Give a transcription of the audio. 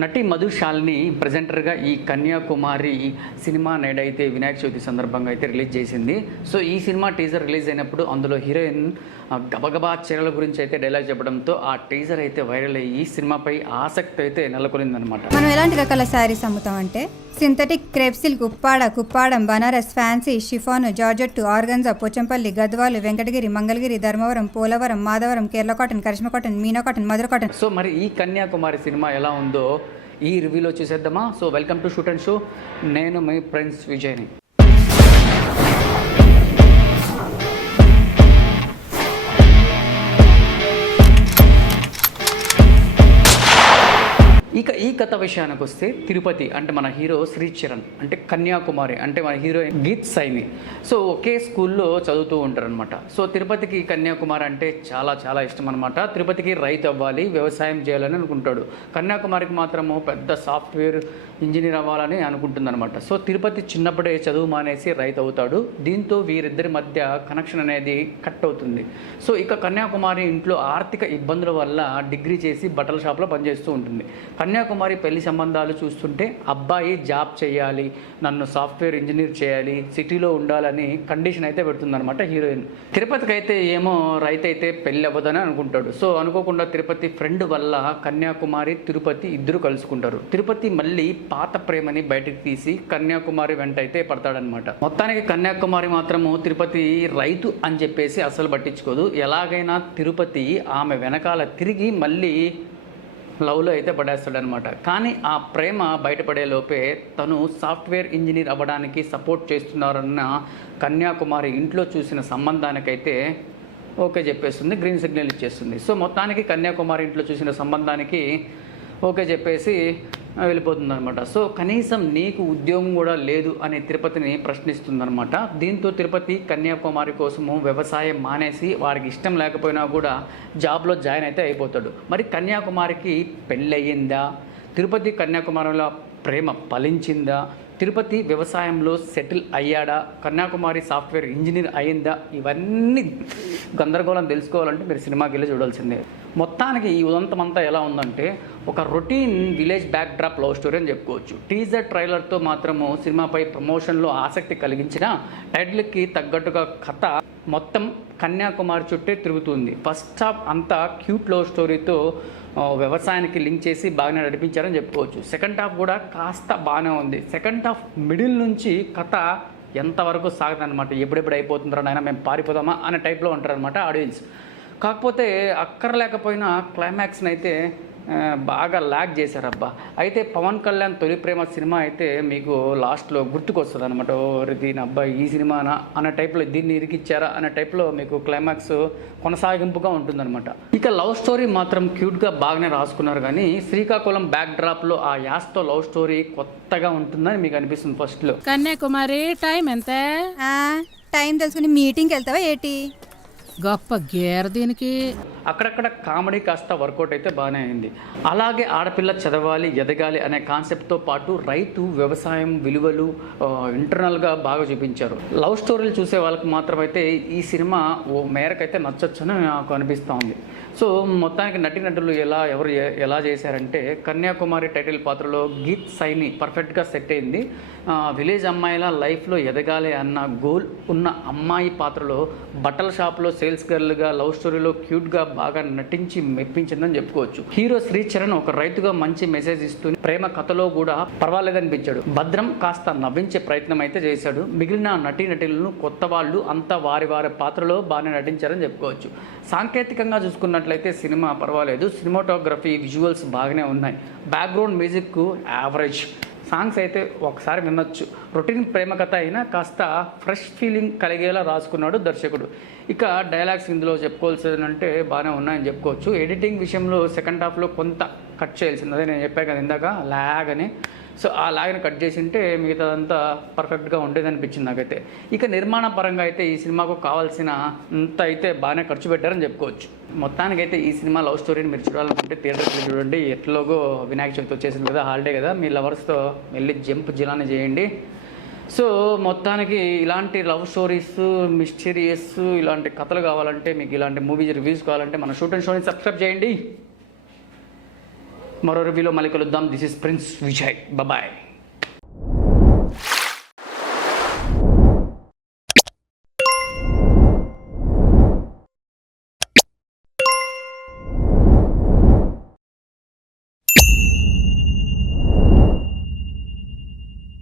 నటి మధుశాలిని ప్రజెంటర్గా ఈ కన్యాకుమారి సినిమా నేడైతే వినాయక చవితి సందర్భంగా అయితే రిలీజ్ చేసింది. సో ఈ సినిమా టీజర్ రిలీజ్ అయినప్పుడు అందులో హీరోయిన్ గబగబా చీరల గురించి అయితే డైలాగ్ చెప్పడంతో ఆ టీజర్ అయితే వైరల్ అయ్యి సినిమాపై ఆసక్తి అయితే నెలకొలిందనమాట. మనం ఎలాంటి రకాల శారీస్ అమ్ముతామంటే synthetic crepe silk, Uppada, Kuppadam, Banaras, fancy, chiffon, georgette, organza, Pochampally, Gadwal, Venkatagiri, Mangalagiri, Dharmavaram, Polavaram, Madhavaram, Kerala cotton, Karishma cotton, Meena cotton, Madhura cotton. So మరి ఈ కన్యాకుమారి సినిమా ఎలా ఉందో ఈ రివ్యూలో చూసేద్దామా. So welcome to shoot and show. నేను మీ ప్రిన్స్ విజయ్ని. ఇక ఈ కథ విషయానికి వస్తే తిరుపతి అంటే మన హీరో శ్రీచరణ్, అంటే కన్యాకుమారి అంటే మన హీరోయిన్ గీత్ సైని. సో ఒకే స్కూల్లో చదువుతూ ఉంటారనమాట. సో తిరుపతికి కన్యాకుమారి అంటే చాలా చాలా ఇష్టం అనమాట. తిరుపతికి రైతు అవ్వాలి, వ్యవసాయం చేయాలని అనుకుంటాడు. కన్యాకుమారికి మాత్రము పెద్ద సాఫ్ట్వేర్ ఇంజనీర్ అవ్వాలని అనుకుంటుందన్నమాట. సో తిరుపతి చిన్నప్పుడే చదువు మానేసి రైతు అవుతాడు. దీంతో వీరిద్దరి మధ్య కనెక్షన్ అనేది కట్ అవుతుంది. సో ఇక కన్యాకుమారి ఇంట్లో ఆర్థిక ఇబ్బందుల వల్ల డిగ్రీ చేసి బట్టల షాప్లో పనిచేస్తూ ఉంటుంది. కన్యాకుమారి పెళ్లి సంబంధాలు చూస్తుంటే అబ్బాయి జాబ్ చేయాలి, నన్ను సాఫ్ట్వేర్ ఇంజనీర్ చేయాలి, సిటీలో ఉండాలని కండిషన్ అయితే పెడుతుందన్నమాట హీరోయిన్. తిరుపతికి అయితే ఏమో రైతు అయితే పెళ్ళి అవ్వదని అనుకుంటాడు. సో అనుకోకుండా తిరుపతి ఫ్రెండ్ వల్ల కన్యాకుమారి, తిరుపతి ఇద్దరు కలుసుకుంటారు. తిరుపతి మళ్ళీ పాత ప్రేమని బయటకు తీసి కన్యాకుమారి వెంట అయితే పడతాడనమాట. మొత్తానికి కన్యాకుమారి మాత్రము తిరుపతి రైతు అని చెప్పేసి అసలు పట్టించుకోదు. ఎలాగైనా తిరుపతి ఆమె వెనకాల తిరిగి మళ్ళీ లవ్లో అయితే పడేస్తాడనమాట. కానీ ఆ ప్రేమ బయటపడే లోపే తను సాఫ్ట్వేర్ ఇంజనీర్ అవ్వడానికి సపోర్ట్ చేస్తున్నారన్న కన్యాకుమారి ఇంట్లో చూసిన సంబంధానికైతే ఓకే చెప్పేస్తుంది, గ్రీన్ సిగ్నల్ ఇచ్చేస్తుంది. సో మొత్తానికి కన్యాకుమారి ఇంట్లో చూసిన సంబంధానికి ఓకే చెప్పేసి వెళ్ళిపోతుందనమాట. సో కనీసం నీకు ఉద్యోగం కూడా లేదు అని తిరుపతిని ప్రశ్నిస్తుందనమాట. దీంతో తిరుపతి కన్యాకుమారి కోసము వ్యవసాయం మానేసి వారికి ఇష్టం లేకపోయినా కూడా జాబ్లో జాయిన్ అయితే అయిపోతాడు. మరి కన్యాకుమారికి పెళ్ళయిందా? తిరుపతి కన్యాకుమారిలో ప్రేమ ఫలించిందా? తిరుపతి వ్యవసాయంలో సెటిల్ అయ్యాడా? కన్యాకుమారి సాఫ్ట్వేర్ ఇంజనీర్ అయిందా? ఇవన్నీ గందరగోళం తెలుసుకోవాలంటే మీరు సినిమాకి వెళ్ళి చూడాల్సిందే. మొత్తానికి ఈ ఉదంతం అంతా ఎలా ఉందంటే ఒక routine village back drop love story అని చెప్పుకోవచ్చు. టీజర్ ట్రైలర్తో మాత్రము సినిమాపై ప్రమోషన్లో ఆసక్తి కలిగించిన టైటిల్కి తగ్గట్టుగా కథ మొత్తం కన్యాకుమారి చుట్టే తిరుగుతుంది. ఫస్ట్ హాఫ్ అంతా క్యూట్ లవ్ స్టోరీతో వ్యవసాయానికి లింక్ చేసి బాగానే నడిపించారని చెప్పుకోవచ్చు. సెకండ్ హాఫ్ కూడా కాస్త బాగానే ఉంది. సెకండ్ హాఫ్ మిడిల్ నుంచి కథ ఎంతవరకు సాగదనమాట. ఎప్పుడెప్పుడు అయిపోతుంటారో నాయన మేము పారిపోదామా అనే టైప్లో ఉంటారనమాట ఆడియన్స్. కాకపోతే అక్కర్లేకపోయినా క్లైమాక్స్ని అయితే బాగా ల్యాగ్ చేశారబ్బా. అయితే పవన్ కళ్యాణ్ తొలి ప్రేమ సినిమా అయితే మీకు లాస్ట్లో గుర్తుకొస్తుంది అనమాట. దీని అబ్బాయి ఈ సినిమానా అనే టైప్లో, దీన్ని ఇరికిచ్చారా అనే టైప్లో మీకు క్లైమాక్స్ కొనసాగింపుగా ఉంటుందన్నమాట. ఇక లవ్ స్టోరీ మాత్రం క్యూట్గా బాగానే రాసుకున్నారు. కానీ శ్రీకాకుళం బ్యాక్ డ్రాప్లో ఆ యాస్తో లవ్ స్టోరీ కొత్తగా ఉంటుందని మీకు అనిపిస్తుంది ఫస్ట్లో. కన్యాకుమారి టైం ఎంత? టైం తెలుసుకుని మీటింగ్కి వెళ్తావా ఏంటి? గొప్ప గేర దీనికి. అక్కడక్కడ కామెడీ కాస్త వర్కౌట్ అయితే బాగానే అయింది. అలాగే ఆడపిల్ల చదవాలి, ఎదగాలి అనే కాన్సెప్ట్తో పాటు రైతు, వ్యవసాయం విలువలు ఇంటర్నల్గా బాగా చూపించారు. లవ్ స్టోరీలు చూసే వాళ్ళకి మాత్రమైతే ఈ సినిమా ఓ మేరకైతే నచ్చొచ్చని నాకు అనిపిస్తూ ఉంది. సో మొత్తానికి నటీనటులు ఎవరు ఎలా చేశారంటే కన్యాకుమారి టైటిల్ పాత్రలో గీత్ సైని పర్ఫెక్ట్గా సెట్ అయింది. విలేజ్ అమ్మాయిల లైఫ్లో ఎదగాలి అన్న గోల్ ఉన్న అమ్మాయి పాత్రలో బట్టల షాప్లో సేల్స్ గర్ల్గా, లవ్ స్టోరీలో క్యూట్గా బాగా నటించి మెప్పించిందని చెప్పుకోవచ్చు. హీరో శ్రీచరణ్ ఒక రైతుగా మంచి మెసేజ్ ఇస్తూ ప్రేమ కథలో కూడా పర్వాలేదనిపించాడు. భద్రం కాస్త నవ్వించే ప్రయత్నం అయితే చేశాడు. మిగిలిన నటీనటులను కొత్త వాళ్ళు అంతా వారి వారి పాత్రలో బాగానే నటించారని చెప్పుకోవచ్చు. సాంకేతికంగా చూసుకున్నట్లయితే సినిమా పర్వాలేదు. సినిమాటోగ్రఫీ, విజువల్స్ బాగానే ఉన్నాయి. Background music average. సాంగ్స్ అయితే ఒకసారి వినొచ్చు. రొటీన్ ప్రేమ కథ అయినా కాస్త ఫ్రెష్ ఫీలింగ్ కలిగేలా రాసుకున్నాడు దర్శకుడు. ఇక డైలాగ్స్ ఇందులో చెప్పుకోవాల్సిందంటే బాగానే ఉన్నాయని చెప్పుకోవచ్చు. ఎడిటింగ్ విషయంలో సెకండ్ హాఫ్లో కొంత కట్ చేయాల్సింది. అదే నేను చెప్పాను కదా ఇందాక ల్యాగ్ అని. సో ఆ లాగ్ని కట్ చేసి ఉంటే మిగతాదంతా పర్ఫెక్ట్గా ఉండేదనిపించింది నాకైతే. ఇక నిర్మాణ పరంగా అయితే ఈ సినిమాకు కావాల్సిన అంత అయితే బాగానే ఖర్చు పెట్టారని చెప్పుకోవచ్చు. మొత్తానికైతే ఈ సినిమా లవ్ స్టోరీని మీరు చూడాలనుకుంటే థియేటర్కి చూడండి. ఎట్లాగో వినాయక చవితి వచ్చేసింది కదా, హాలిడే కదా, మీ లవర్స్తో వెళ్ళి జంప్ జిలాని చేయండి. సో మొత్తానికి ఇలాంటి లవ్ స్టోరీస్, మిస్టీరియస్ ఇలాంటి కథలు కావాలంటే, మీకు ఇలాంటి మూవీస్ రివ్యూస్ కావాలంటే మన షూట్ అండ్ షోని సబ్స్క్రైబ్ చేయండి. మరో రివ్యూలో మళ్ళీ కలుద్దాం. This is Prince Vijay. Bye.